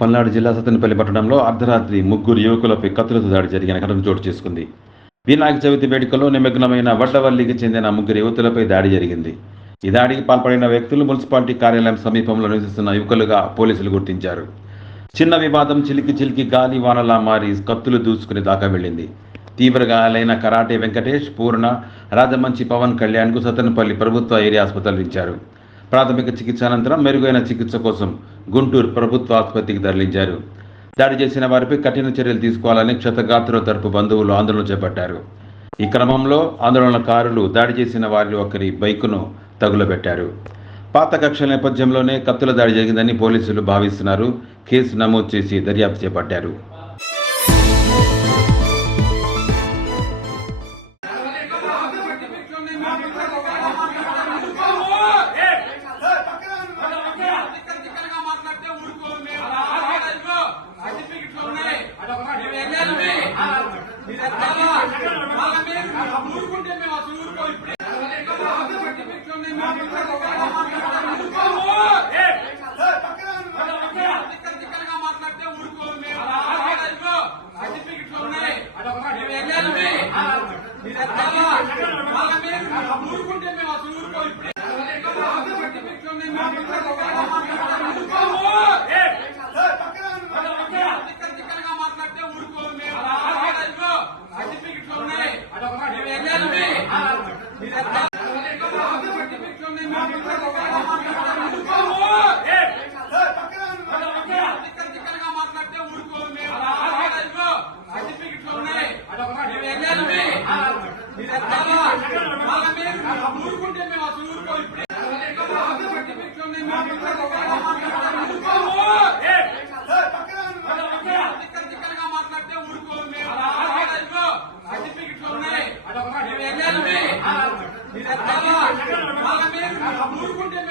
పల్నాడు జిల్లా సత్తెనపల్లి పట్టణంలో అర్ధరాత్రి ముగ్గురు యువకులపై కత్తులతో దాడి జరిగిన ఘటన చోటు చేసుకుంది. వినాయక చవితి వేడుకలో నిమగ్నమైన వడ్డవల్లికి చెందిన ముగ్గురు యువతులపై దాడి జరిగింది. ఈ దాడికి పాల్పడిన వ్యక్తులు మున్సిపాలిటీ కార్యాలయం సమీపంలో నివసిస్తున్న యువకులుగా పోలీసులు గుర్తించారు. చిన్న వివాదం చిలికి చిలికి గాలి వానలా మారి కత్తులు దూసుకుని దాకా వెళ్ళింది. తీవ్ర గాయాలైన కరాటే వెంకటేష్ పూర్ణ రాజమంచి పవన్ కళ్యాణ్కు సత్తెనపల్లి ప్రభుత్వ ఏరియా ఆసుపత్రులు ఇచ్చారు. ప్రాథమిక చికిత్స అనంతరం మెరుగైన చికిత్స కోసం గుంటూరు ప్రభుత్వ ఆసుపత్రికి తరలించారు. దాడి చేసిన వారిపై కఠిన చర్యలు తీసుకోవాలని క్షతగాత్రుల తరపు బంధువులు ఆందోళన చేపట్టారు. ఈ క్రమంలో ఆందోళనకారులు దాడి చేసిన వారి ఒకరి బైకును తగులబెట్టారు. పాత కక్షల నేపథ్యంలోనే కత్తుల దాడి జరిగిందని పోలీసులు భావిస్తున్నారు. కేసు నమోదు చేసి దర్యాప్తు చేపట్టారు. ఊరుకుంటే మేము అసలు ఊరుకో ఇప్పుడే మాట్లాడితే ఊరుకో మేము సర్టిఫికెట్లు ఉన్నాయి మేము ఊరుకుంటే మేము అసలు ఊరుకో ఇప్పుడే ఊరుకో మేము సర్టిఫికెట్లు ಸರ್ಟಿಫಿಕೇಟ್